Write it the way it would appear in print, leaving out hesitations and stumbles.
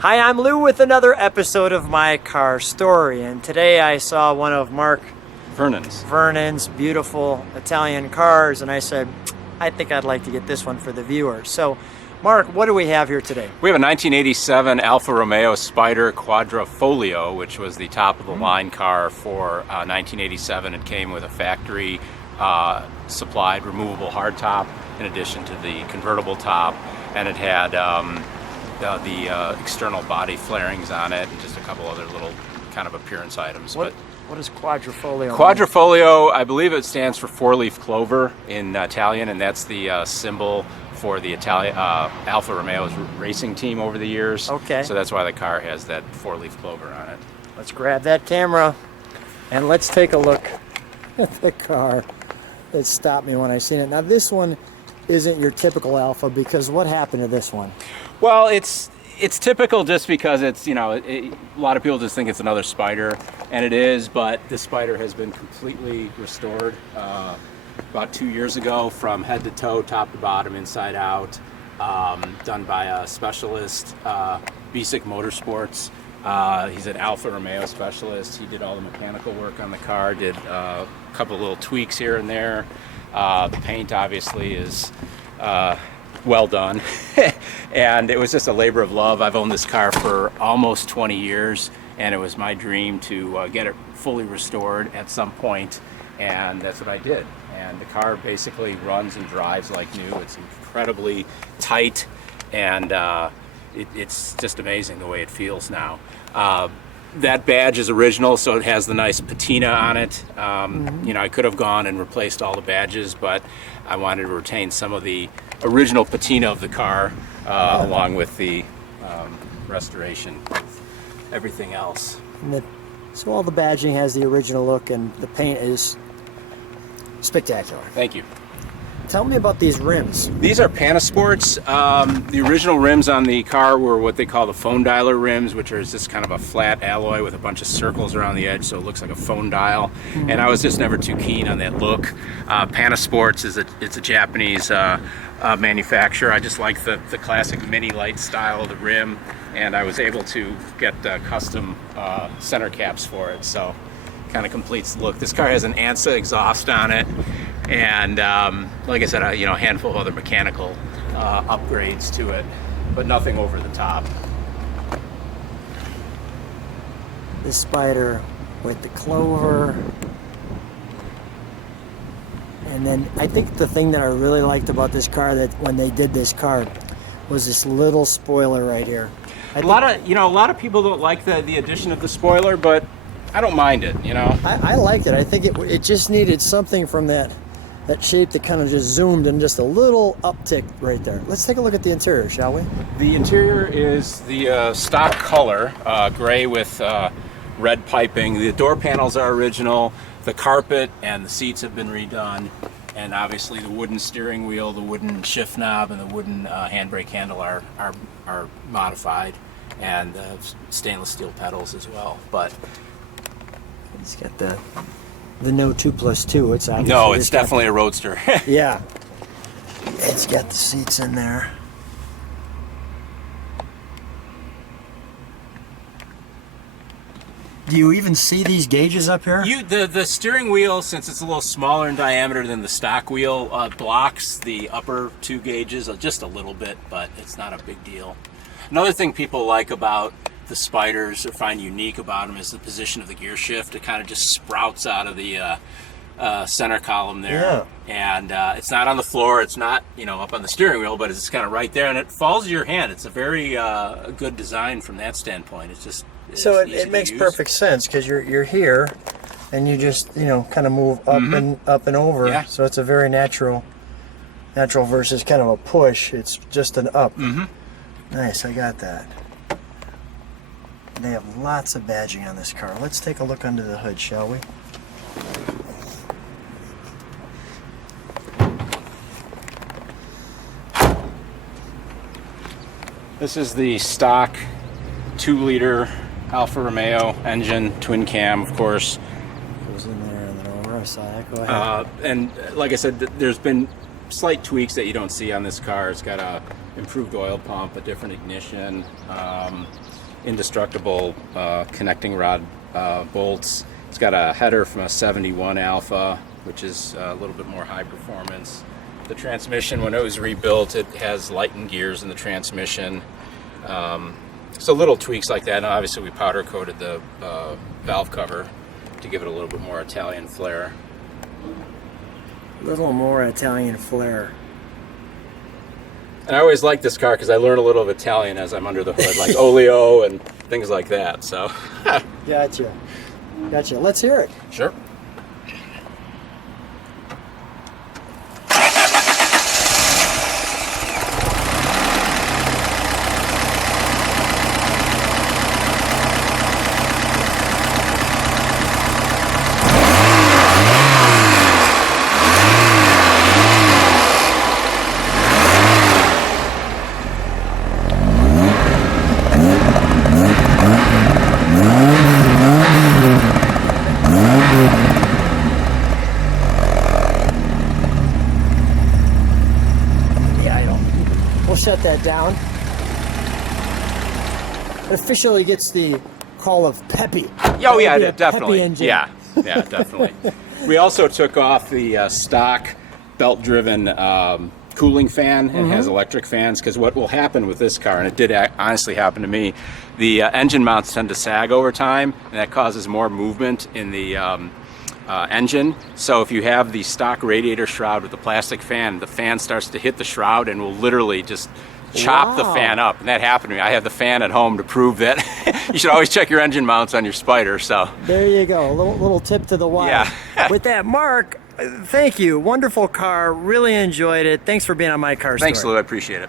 Hi, I'm Lou with another episode of My Car Story, and today I saw one of Marc Vernon's beautiful Italian cars, and I said, I think I'd like to get this one for the viewers. So, Marc, what do we have here today? We have a 1987 Alfa Romeo Spider Quadrifoglio, which was the top-of-the-line car for 1987. It came with a factory supplied removable hardtop in addition to the convertible top, and it had the external body flarings on it and just a couple other little kind of appearance items. What is Quadrifoglio? Quadrifoglio, I believe it stands for four-leaf clover in Italian, and that's the symbol for the Alfa Romeo's racing team over the years. Okay. So that's why the car has that four-leaf clover on it. Let's grab that camera and let's take a look at the car that stopped me when I seen it. Now this one isn't your typical Alfa, because what happened to this one? Well, it's typical just because it's, a lot of people just think it's another Spider, and it is, but this Spider has been completely restored about 2 years ago from head to toe, top to bottom, inside out, done by a specialist, Basic Motorsports. He's an Alfa Romeo specialist. He did all the mechanical work on the car, did a couple little tweaks here and there. The paint obviously is well done. And it was just a labor of love. I've owned this car for almost 20 years, and it was my dream to get it fully restored at some point, and that's what I did. And the car basically runs and drives like new. It's incredibly tight, and it's just amazing the way it feels now. That badge is original, so it has the nice patina on it. I could have gone and replaced all the badges, but I wanted to retain some of the original patina of the car, along with the restoration of everything else. So all the badging has the original look, and the paint is spectacular. Thank you. Tell me about these rims. These are Panasports. The original rims on the car were what they call the phone dialer rims, which are just kind of a flat alloy with a bunch of circles around the edge, so it looks like a phone dial. And I was just never too keen on that look. Panasports it's a Japanese manufacturer. I just like the classic mini light style of the rim, and I was able to get custom center caps for it, so kind of completes the look. This car has an ANSA exhaust on it, and like I said, a handful of other mechanical upgrades to it, but nothing over the top. This Spider with the clover. And then I think the thing that I really liked about this car, that when they did this car, was this little spoiler right here. A lot of people don't like the addition of the spoiler, but I don't mind it. I liked it. I think it just needed something from that shape that kind of just zoomed and just a little uptick right there. Let's take a look at the interior, shall we? The interior is the stock color, gray with red piping. The door panels are original. The carpet and the seats have been redone, and obviously the wooden steering wheel, the wooden shift knob, and the wooden handbrake handle are modified, and stainless steel pedals as well. But it's got the no 2+2. It's obviously no, it's definitely a roadster. Yeah, it's got the seats in there. Do you even see these gauges up here? The steering wheel, since it's a little smaller in diameter than the stock wheel, blocks the upper two gauges just a little bit, but it's not a big deal. Another thing people like about the Spiders, or find unique about them, is the position of the gear shift. It kind of just sprouts out of the center column there. Yeah. And it's not on the floor, it's not up on the steering wheel, but it's kind of right there, and it falls to your hand. It's a very good design from that standpoint. It's just so it makes perfect sense, because you're here, and you just kind of move up and over. Yeah. So it's a very natural versus kind of a push. It's just an up. Nice, I got that. They have lots of badging on this car. Let's take a look under the hood, shall we? This is the stock 2-liter Alfa Romeo engine, twin cam, of course. Goes in there and then over. I saw that. Go ahead. And like I said, there's been slight tweaks that you don't see on this car. It's got a improved oil pump, a different ignition, indestructible connecting rod bolts. It's got a header from a 71 Alfa, which is a little bit more high performance. The transmission, when it was rebuilt, it has lightened gears in the transmission. So little tweaks like that. And obviously we powder coated the valve cover to give it a little bit more Italian flair. A little more Italian flair. And I always like this car because I learn a little of Italian as I'm under the hood, like olio and things like that. So, Gotcha. Let's hear it. Sure. Shut that down. It officially gets the call of peppy. Oh yeah, definitely. Peppy engine. Yeah, definitely. We also took off the stock belt-driven cooling fan and has electric fans, because what will happen with this car, and it did honestly happen to me, the engine mounts tend to sag over time, and that causes more movement in the engine. So if you have the stock radiator shroud with the plastic fan, the fan starts to hit the shroud and will literally just chop the fan up. And that happened to me. I have the fan at home to prove that you should always check your engine mounts on your Spider. So there you go, a little tip to the wise. Yeah. With that, Mark, thank you. Wonderful car. Really enjoyed it. Thanks for being on My Car Story. Thanks, Lou. I appreciate it.